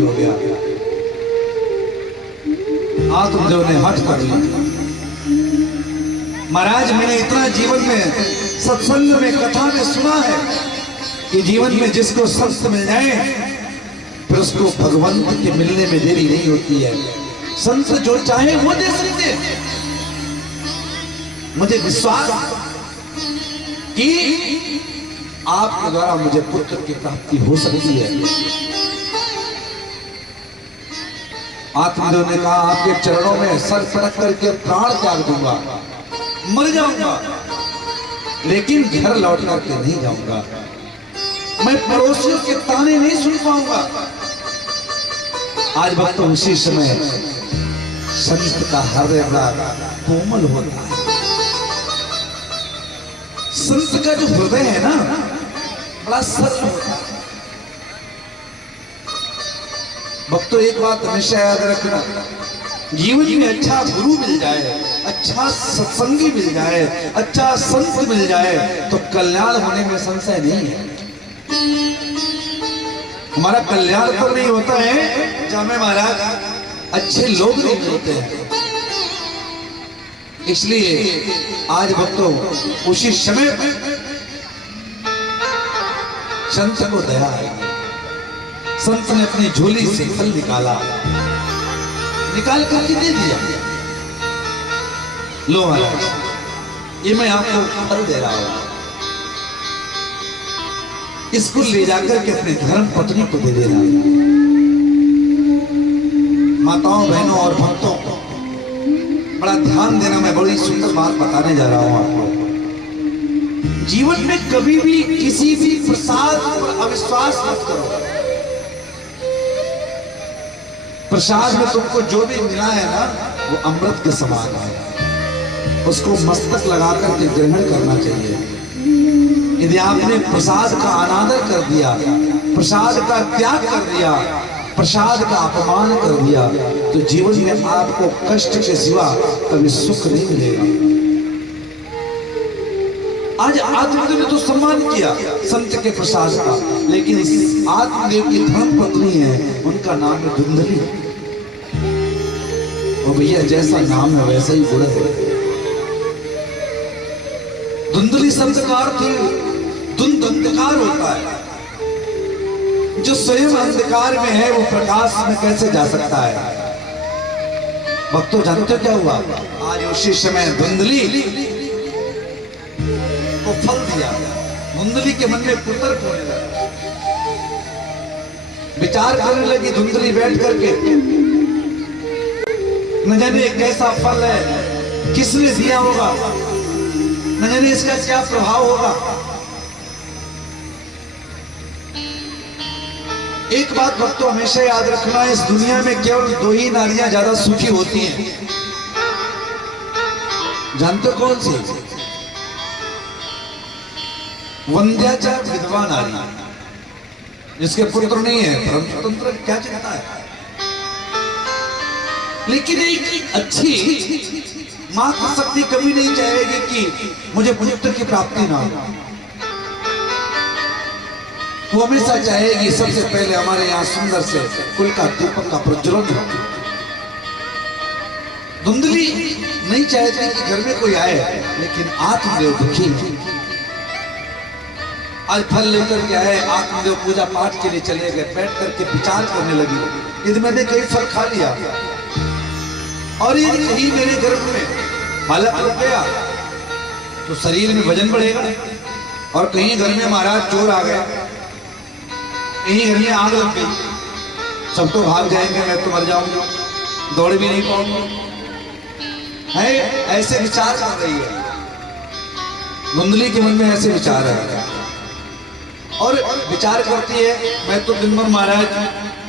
दुखी हो गया। आत्मदेव ने हट कर लिया, महाराज मैंने इतना जीवन में सत्संग में कथा में सुना है कि जीवन में जिसको संत मिल जाए फिर उसको भगवंत के मिलने में देरी नहीं होती है। संत जो चाहे वो दे सकते हैं। मुझे विश्वास कि आपके द्वारा मुझे पुत्र की प्राप्ति हो सकती है। आत्मदेव ने कहा आपके चरणों में सर पटक करके प्राण त्याग दूंगा, मर जाऊंगा, लेकिन घर लौट करके नहीं जाऊंगा। मैं पड़ोसियों के ताने नहीं सुन पाऊंगा। आज वक्त तो उसी समय संत का हृदय बड़ा कोमल होता है। संत का जो हृदय है ना बड़ा सरल होता है। भक्तों एक बात हमेशा याद रखना, जीवन में अच्छा गुरु मिल जाए, अच्छा सत्संगी मिल जाए, अच्छा संत मिल जाए तो कल्याण होने में संशय नहीं है। हमारा कल्याण तो नहीं होता है जब हमें महाराज अच्छे लोग नहीं मिलते हैं। इसलिए आज भक्तों उसी समय संत को दया आएगी। संत ने अपनी झोली से फल निकाल करके दे दिया। लो महाराज ये मैं आपको फल दे रहा हूं, इसको ले जाकर के अपने धर्म पत्नी को दे देना। माताओं बहनों और भक्तों को बड़ा ध्यान देना, मैं बड़ी सुंदर बात बताने जा रहा हूं आपको। जीवन में कभी भी किसी भी प्रसाद पर अविश्वास मत करो। प्रसाद में तुमको जो भी मिला है ना वो अमृत के समान है, उसको मस्तक लगा करके ग्रहण करना चाहिए। यदि आपने प्रसाद का अनादर कर दिया, प्रसाद का त्याग कर दिया, प्रसाद का अपमान कर दिया तो जीवन में आपको कष्ट के सिवा कभी सुख नहीं मिलेगा। आज आत्मदेव ने तो सम्मान किया संत के प्रसाद का, लेकिन इस आत्मदेव की धर्म पत्नी है, उनका नाम है धुंधली। और भैया जैसा नाम है वैसा ही गुण है। धुंधली शब्द का अर्थ धुंध अंधकार होता है। जो स्वयं अंधकार में है वो प्रकाश में कैसे जा सकता है। भक्तों जानते हो क्या हुआ? आज उसी समय धुंधली को फल दिया। धुंधली के मन में कुतर्क होने लगा, विचार करने लगी धुंधली बैठ करके, न जाने कैसा फल है, किसने दिया होगा, न जाने इसका क्या प्रभाव होगा। एक बात भक्तों हमेशा याद रखना, इस दुनिया में केवल दो ही नारियां ज्यादा सुखी होती हैं। जानते कौन सी? वंध्याचार विधवा नारी, जिसके पुत्र नहीं है, परम स्वतंत्र क्या चिंता है। लेकिन एक अच्छी मातृ शक्ति कभी नहीं चाहेगी कि मुझे पुत्र की प्राप्ति ना हो। वो हमेशा चाहेगी सबसे पहले हमारे यहाँ सुंदर से कुल का दीपक का प्रज्वलन हो। धुंधली नहीं चाहती कि घर में कोई आए, लेकिन आत्मदेव दुखी। आज फल लेकर के आए, आत्मदेव पूजा पाठ के लिए चले गए, बैठ करके विचार करने लगी, यदि मैंने कहीं फल खा लिया और यदि कहीं मेरे गर्भ में बालक लग गया तो शरीर में वजन बढ़ेगा, और कहीं घर में महाराज चोर आ गए, कहीं घर में आग लग गई, सब तो भाग जाएंगे, मैं तो मर जाऊंगा, दौड़ भी नहीं पाऊंगा। है ऐसे विचार कर रही है धुंधली के मन में, ऐसे विचार है और विचार करती है मैं तो दिन भर महाराज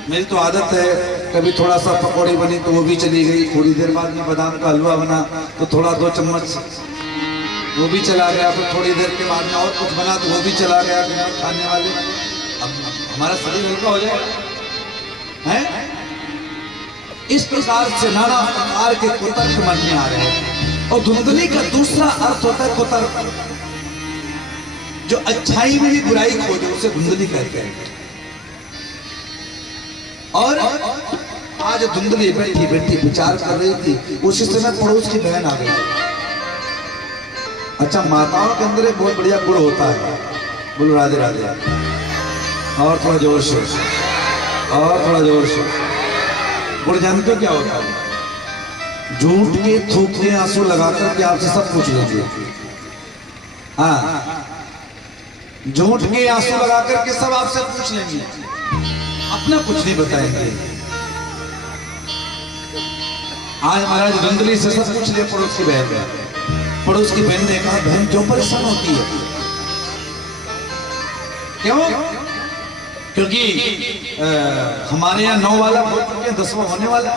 मेरी तो आदत है, कभी थोड़ा सा पकौड़ी बनी तो वो भी चली गई, थोड़ी देर बाद में बादाम का हलवा बना तो थोड़ा 2 चम्मच वो भी चला गया, फिर थोड़ी देर के बाद में और कुछ बना तो वो भी चला गया खाने वाले। अब हमारा शरीर हल्का हो जाएगा है। इस प्रकार से नाना प्रकार के कुतर्क मन में आ रहे हैं। और धुंधली का दूसरा अर्थ होता है कुतर्क, जो अच्छाई में भी बुराई खोजे उसे धुंधली कहते हैं। और आज धुंधली बैठी बैठी विचार कर रही थी, उसी समय पड़ोस की बहन आ गई। अच्छा, माताओं के अंदर एक बहुत बढ़िया गुण होता है, बोलो राधे राधे। और थोड़ा जोर से, और थोड़ा जोर से। गुण जानते हो क्या होता है? झूठ के थूकने आंसू लगाकर के आपसे सब पूछ लेंगे। हाँ, झूठ के आंसू लगाकर के सब आपसे पूछ लेंगे, अपना कुछ नहीं बताएंगे। आज महाराज धुंधली से सब पूछ लिया पड़ोस की बहन ने। पड़ोस की बहन ने कहा, बहन क्यों परेशान होती है? क्यों? क्योंकि हमारे यहाँ 9 वाला बोल चुके, 10वां होने वाला।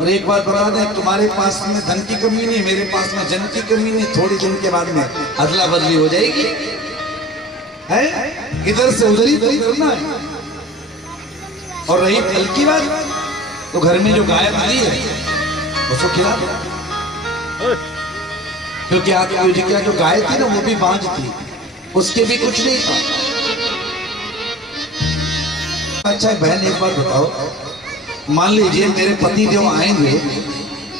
और एक बात बता दें, तुम्हारे पास में धन की कमी नहीं, मेरे पास में जन की कमी नहीं। थोड़ी दिन के बाद में अदला बदली हो जाएगी, है इधर से उधर ही करना है। और रही फल की बात, तो घर में जो गाय मिली है उसको खिला दो। क्योंकि आपकी जी का जो गाय थी ना, वो भी बांझ थी, उसके भी कुछ नहीं था। अच्छा बहन, एक बात बताओ, मान लीजिए मेरे पति देव आएंगे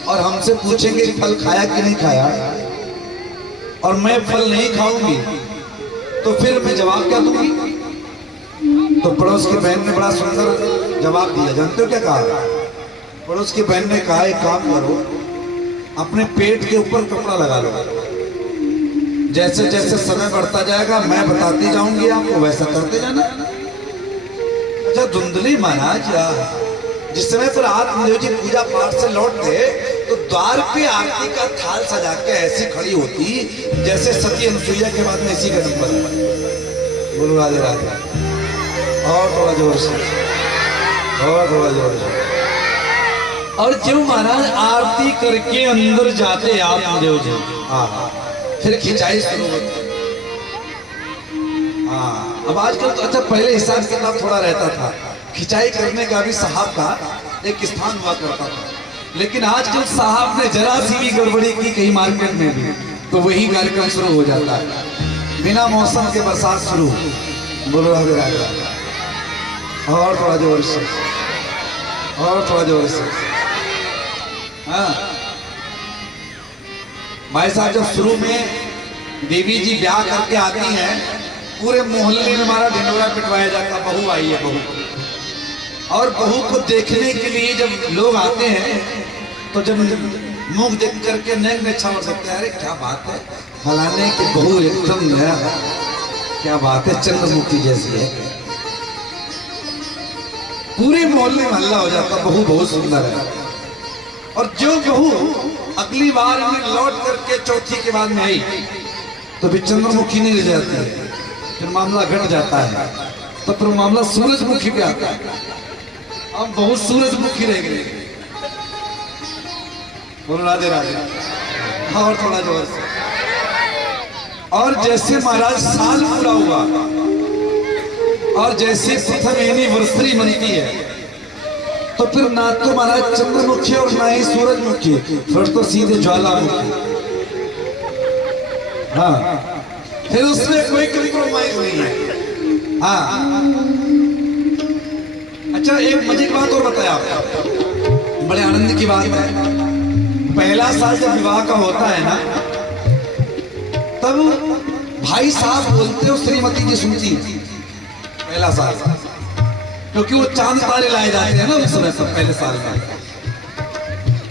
और हमसे पूछेंगे फल खाया कि नहीं खाया, और मैं फल नहीं खाऊंगी, तो फिर मैं जवाब क्या दूंगी? तो पड़ोस की बहन ने बड़ा सुंदर जवाब दिया। जानते हो क्या कहा? पड़ोस की बहन ने कहा, एक काम करो, अपने पेट के ऊपर कपड़ा लगा लो, जैसे जैसे समय बढ़ता जाएगा मैं बताती जाऊंगी आपको, वैसा करते जाना। अच्छा धुंधली महाराज, जिस समय पर आत्मदेव जी पूजा पाठ से लौटते तो द्वार पे आरती का थाल सजा के ऐसी खड़ी होती जैसे सती अनुसुईया के बाद में इसी का नंबर। बोलो राधे राधे। और थोड़ा जोर से, और थोड़ा जोर से। और जब महाराज आरती करके अंदर जाते आत्मदेव जी, हाँ, फिर खिंचाई शुरू होती। हाँ, अब आजकल तो अच्छा, पहले हिसाब किताब थोड़ा रहता था, खिंचाई करने का भी साहब का एक स्थान हुआ करता था। लेकिन आजकल साहब ने जरा सी भी गड़बड़ी की कहीं मार्केट में भी, तो वही कार्यक्रम शुरू हो जाता है, बिना मौसम के बरसात शुरू। बोलो राधे राधे। और थोड़ा जोर से, और थोड़ा जोर से। हाँ भाई साहब, जब शुरू में देवी जी ब्याह करके आती हैं, पूरे मोहल्ले में हमारा ढिंडोरा पिटवाया जाता, बहू आई है बहू। और बहू को देखने के लिए जब लोग आते हैं, तो जब मुख देख करके नैन में छावर सकते हैं, अरे क्या बात है, फलाने की बहू एकदम नया, क्या बात है, चंद्रमुखी जैसी है। पूरे मोहल्ले में हल्ला हो जाता, बहू बहुत सुंदर है। और जो बहू अगली बार में लौट करके चौथी के बाद में आई, तो भी चंद्रमुखी नहीं रह जाती है, फिर मामला घट जाता है, तो फिर मामला सूरजमुखी पे आता है। अब बहुत सूरजमुखी रह गई। बोलो राधे राधे। और थोड़ा जोर से। और जैसे महाराज साल पूरा हुआ और जैसे प्रथम एनिवर्सरी मनती है, तो फिर ना तो महाराज चंद्रमुखी और ना ही सूरजमुखी, फिर तो सीधे ज्वालामुखी। हाँ, फिर उसमें कोई कंप्रोमाइज नहीं है। हाँ, अच्छा एक मजे की बात और बताया आपको, बड़े आनंद की बात है। पहला साल जब विवाह का होता है ना, तब भाई साहब बोलते हो, श्रीमती जी सुनती पहला साल, क्योंकि वो चांद तारे लाए जाते हैं ना उस समय। सब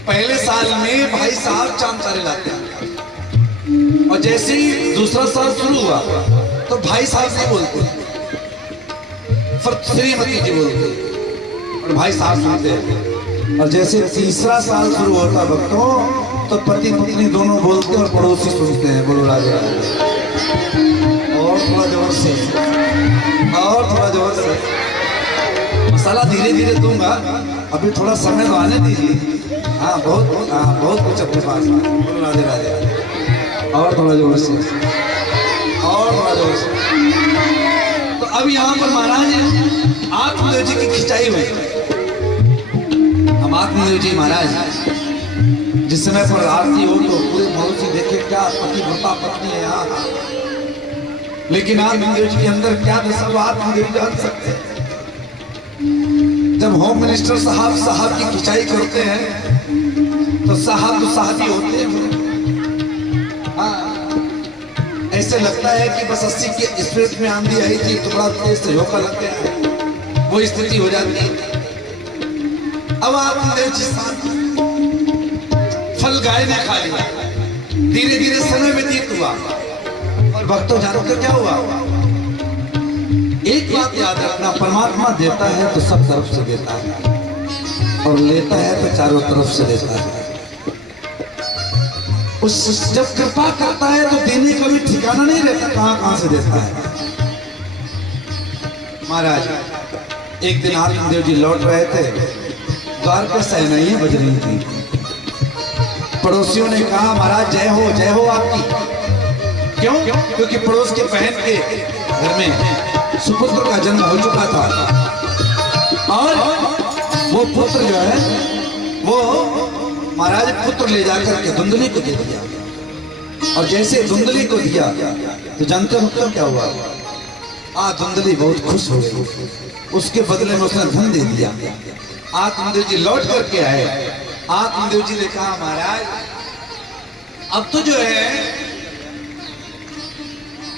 पहले साल में भाई साहब चांद तारे लाते हैं। और जैसे ही दूसरा साल शुरू हुआ तो भाई साहब नहीं बोलते, फिर श्रीमती जी बोलते और भाई साहब सुनते हैं। और जैसे तीसरा साल शुरू होता भक्तों, तो पति पत्नी दोनों बोलते हैं और पड़ोसी सुनते हैं। बोलो राधे राधे। और थोड़ा जोर से, और थोड़ा जोर से। मसाला धीरे धीरे दूंगा, अभी थोड़ा समय तो आने दीजिए। हाँ बहुत कुछ अपने पास। बोलो राधे राधे। और थोड़ा जोर से, और थोड़ा जोर से। तो अब यहाँ पर महाराज आत्मदेव जी की खिंचाई हुई। हम आत्मदेव जी महाराज जिस समय पर आरती हो तो पूरे मौसी देखे क्या पतिव्रता पत्नी है यहाँ, लेकिन आत्मदेव जी के अंदर क्या दशा, आत्मदेव जान सकते हैं। जब होम मिनिस्टर साहब की खिंचाई करते हैं तो साहब ही होते हैं। हाँ, ऐसे लगता है कि बस 80 के स्पीड में आंधी आई थी तो बड़ा तेज से झोंका लग गया, वो स्थिति हो जाती है। अब आत्मदेव जी फल गाय ने खा लिया, धीरे धीरे समय व्यतीत हुआ और भक्तों जानते क्या हुआ? एक बात याद रखना, परमात्मा देता है तो सब तरफ से देता है और लेता है तो चारों तरफ से लेता है। जब कृपा करता है तो देने का भी ठिकाना नहीं रहता, कहां से देता है। महाराज एक दिन आत्मदेव जी लौट रहे थे, द्वार पर सहनाइयां बज रही थी। पड़ोसियों ने कहा महाराज जय हो आपकी। क्यों? क्योंकि पड़ोस के बहन के घर में सुपुत्र का जन्म हो चुका था और वो पुत्र जो है वो महाराज पुत्र ले जाकर के धुंधली को दे दिया। और जैसे धुंधली को दिया तो जानते हो क्या हुआ? धुंधली बहुत खुश हो गई, उसके बदले में उसने धन दे दिया। आत्मदेव जी लौट करके आए। आत्मदेव जी ने कहा महाराज अब तो जो है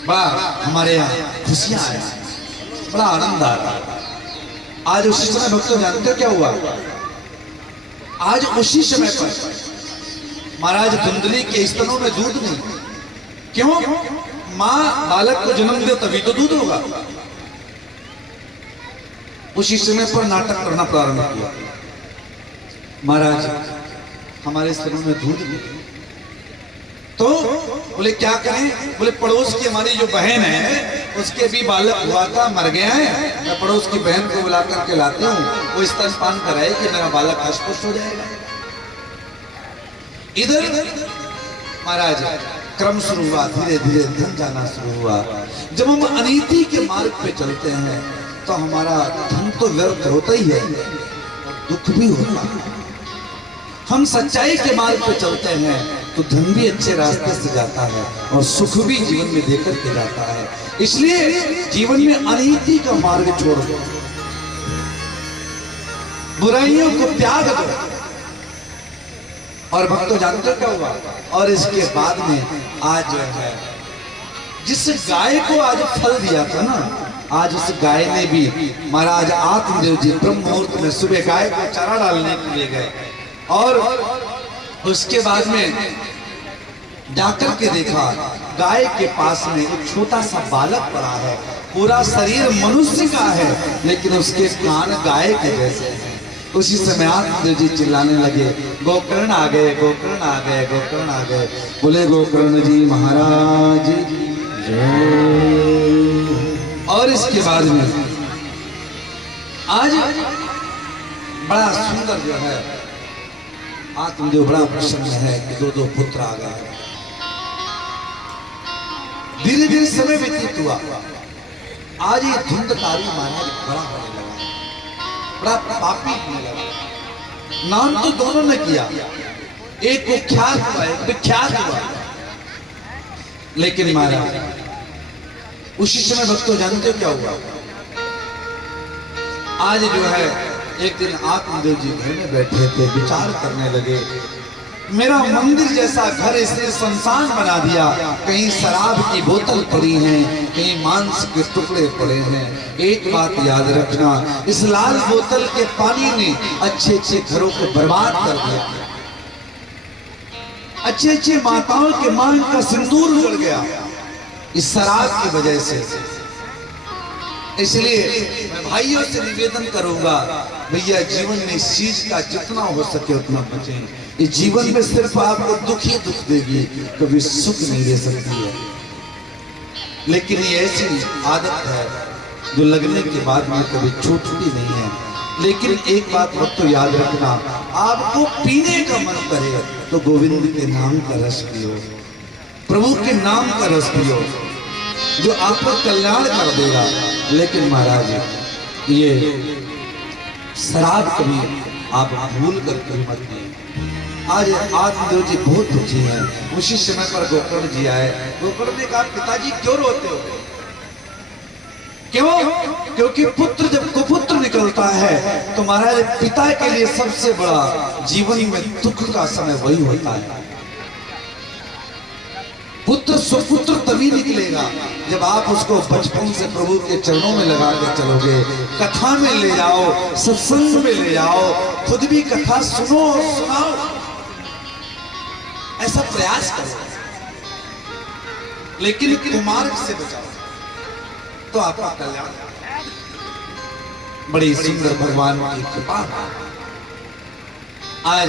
बड़ा हमारे यहाँ खुशियां आया, बड़ा आनंद आ रहा। आज उसी समय भक्तों जानते हो क्या हुआ? आज उसी समय पर महाराज धुंधली के स्तनों में दूध नहीं। क्यों? मां बालक को जन्म दे तभी तो दूध होगा। उसी समय पर नाटक करना प्रारंभ किया। महाराज हमारे स्तनों में दूध नहीं, तो बोले क्या करें? बोले पड़ोस की हमारी जो बहन है उसके भी बालक हुआ था, मर गया है, मैं पड़ोस की बहन को बुला करके लाती हूँ, वो स्तनपान कराए कि मेरा बालक हष्ट-पुष्ट हो जाएगा। इधर महाराज क्रम शुरू हुआ, धीरे धीरे धन जाना शुरू हुआ। जब हम अनीति के मार्ग पे चलते हैं तो हमारा धन तो व्यर्थ होता ही है, दुख भी होता है। हम सच्चाई के मार्ग पे चलते हैं तो धन भी अच्छे रास्ते से जाता है और सुख भी जीवन में देकर के जाता है। इसलिए जीवन में अनीति का मार्ग छोड़ दो, बुराइयों को त्याग दो। और भक्तों जानते क्या हुआ? और इसके बाद में आज जो है जिस गाय को आज फल दिया था ना, आज उस गाय ने भी महाराज आत्मदेव जी ब्रह्म मुहूर्त में सुबह गाय को चारा डालने के लिए गए और उसके बाद में जाकर के देखा गाय के पास में एक छोटा सा बालक पड़ा है, पूरा शरीर मनुष्य का है लेकिन उसके कान गाय के जैसे हैं। उसी समय आत्मदेव जी चिल्लाने लगे, गोकर्ण आ गए, गोकर्ण आ गए, गोकर्ण आ गए। बोले गोकर्ण जी महाराज और इसके बाद में आज बड़ा सुंदर जो है आत्मदेव बड़ा प्रसन्न है कि दो पुत्र आ गए। धीरे धीरे समय व्यतीत हुआ। आज ये धुंधकारी महाराज बड़ा होने लगा, बड़ा पापी होने लगा। नाम तो दोनों ने किया, एक कुख्यात हुआ, एक विख्यात हुआ, लेकिन महाराज उसी समय भक्तों जानते हो क्या हुआ? आज जो है एक दिन आत्मदेव जी घर में बैठे थे, विचार करने लगे, मेरा मंदिर जैसा घर इसने शमशान बना दिया। कहीं शराब की बोतल पड़ी है, कहीं मांस के टुकड़े पड़े हैं। एक बात याद रखना, इस लाल बोतल के पानी ने अच्छे अच्छे घरों को बर्बाद कर दिया, अच्छे अच्छे माताओं के मांग का सिंदूर उड़ गया इस शराब की वजह से। इसलिए मैं भाइयों से निवेदन करूंगा, भैया जीवन में इस चीज का जितना हो सके उतना बचें। इस जीवन में सिर्फ आपको दुख ही दुख देगी, कभी सुख नहीं दे सकती है। लेकिन ये ऐसी आदत है जो लगने के बाद में कभी छूटती नहीं है। लेकिन एक बात मत तो याद रखना, आपको पीने का मन करे तो गोविंद के नाम का रस पियो, प्रभु के नाम का रस पियो, जो आपका कल्याण कर देगा। लेकिन महाराज ये शराब कभी आप भूल कर कभी मत पिए। आज आत्मदेव जी बहुत दुखी हैं। उसी समय पर गोकर्ण जी आए। गोकर्ण ने कहा, पिताजी क्यों रोते हो, क्यों? क्योंकि पुत्र जब कुपुत्र निकलता है तो महाराज पिता के लिए सबसे बड़ा जीवन में दुख का समय वही होता है। पुत्र सुपुत्र तभी निकलेगा जब आप उसको बचपन से प्रभु के चरणों में लगा के चलोगे, कथा में ले जाओ, सत्संग में ले जाओ, खुद भी कथा सुनो और सुनाओ, ऐसा प्रयास करो। लेकिन कुमार्ग से बचाओ तो आपका कल्याण। बड़ी सुंदर भगवान की कृपा। आज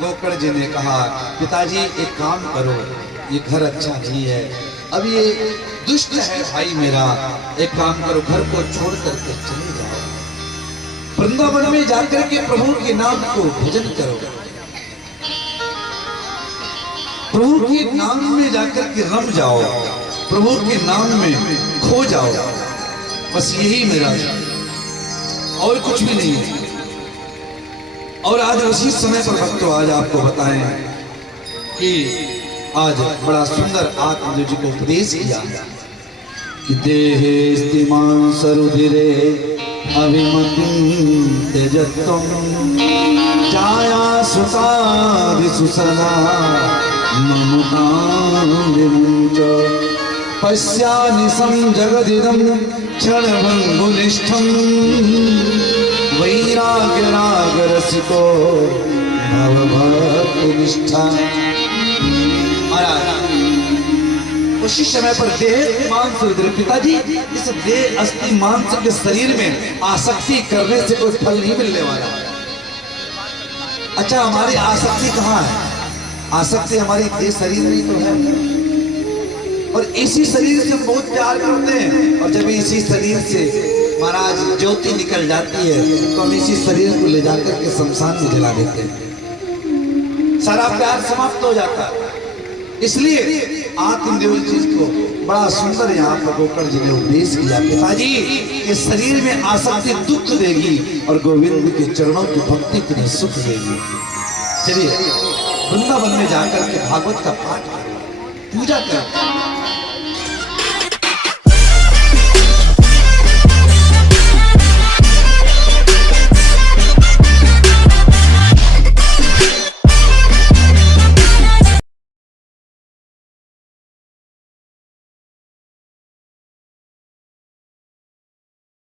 गोकर्ण जी ने कहा, पिताजी एक काम करो, ये घर अच्छा जी है, अब ये दुष्ट है भाई मेरा, एक काम करो घर को छोड़ करके चले जाओ, वृंदावन में जाकर के प्रभु के नाम को भजन करो, प्रभु के नाम में जाकर के रम जाओ, प्रभु के नाम में खो जाओ, बस यही मेरा है और कुछ भी नहीं है। और आज उसी समय पर भक्तों आज आपको बताएं कि आज बड़ा सुंदर आत्मदेव जी को उपदेश किया कि देहे स्तिमान सरुधिरे अभिमतिं त्यजत्वं जाया सुता विसुसना ममतां विमुच पश्यानिशं जगदिदं क्षणभङ्गुनिष्ठं वैराग्य राग रसिको भवभक्तिनिष्ठा। उसी समय पर देह मांस रुद्र, पिताजी इस देह अस्थि मांस के शरीर में आसक्ति करने से कोई फल नहीं मिलने वाला। अच्छा हमारी आसक्ति कहाँ है? आसक्ति हमारी देह शरीर में ही तो है और इसी शरीर से हम बहुत प्यार करते हैं और जब इसी शरीर से महाराज ज्योति निकल जाती है तो हम इसी शरीर को ले जाकर के शमशान में जला देते हैं, सारा प्यार समाप्त हो जाता है। इसलिए आत्मदेव जी को बड़ा सुंदर यहाँ पर गोकर्ण जी ने उपदेश किया, पिताजी इस शरीर में आसक्ति दुख देगी और गोविंद के चरणों की भक्ति तुम्हें सुख देगी। चलिए वृंदावन में जाकर के भागवत का पाठ करो, पूजा करो,